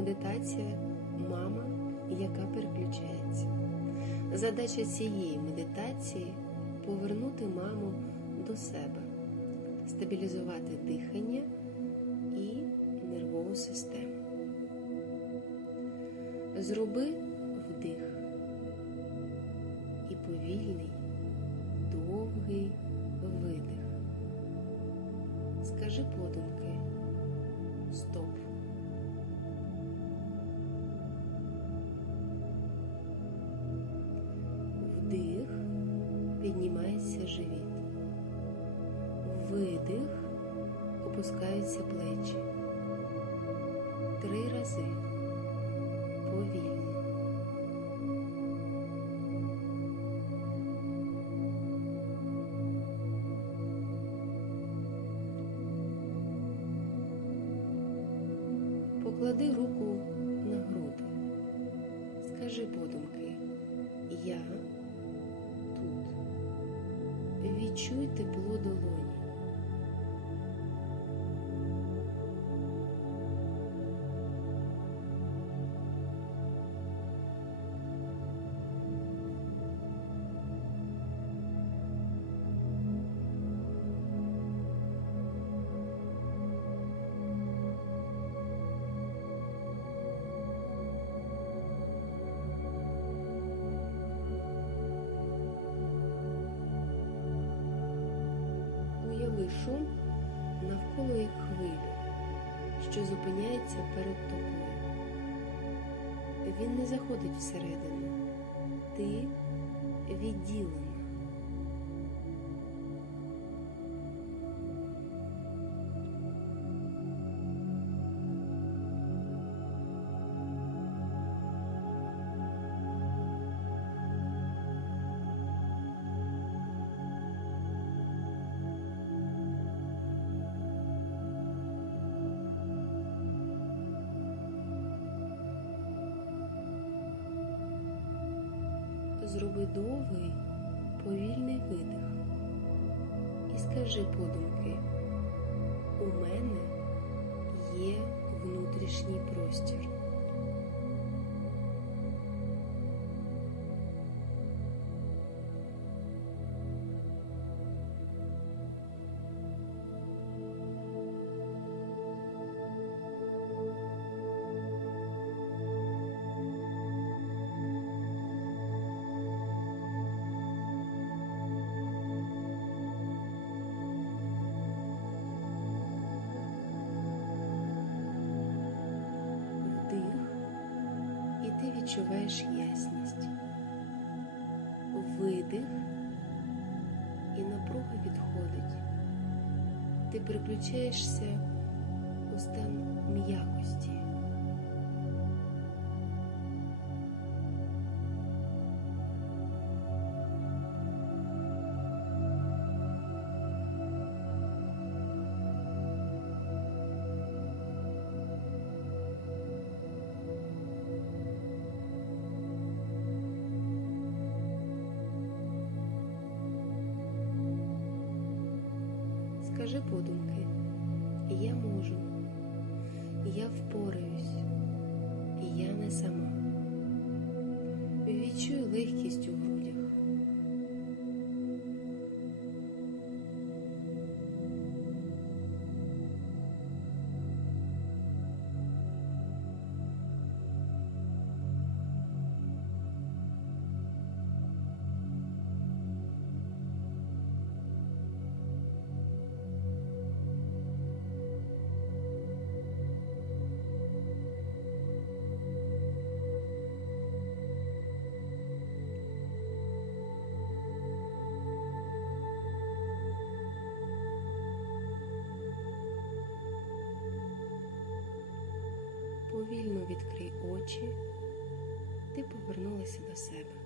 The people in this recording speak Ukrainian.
медитація Мама, яка переключається. Задача цієї медитації повернути маму до себе, стабілізувати дихання і нервову систему. Зроби вдих і повільний, довгий видих. Скажи подумки Стоп. Піднімається живіт. Видих, опускаються плечі. Три рази. Повільно. Поклади руку на груди. Скажи подумки, Відчуй тепло долоні. Шум навколо як хвилю, що зупиняється перед тобою. Він не заходить всередину. Ти відділена. Зроби довгий, повільний видих і скажи подумки, у мене є внутрішній простір. Відчуваєш ясність. Видих, і напруга відходить. Ти переключаєшся Скажи подумки, я можу, я впораюсь, я не сама. Відчуй легкість у грудях. Відкрий очі, ти повернулася до себе.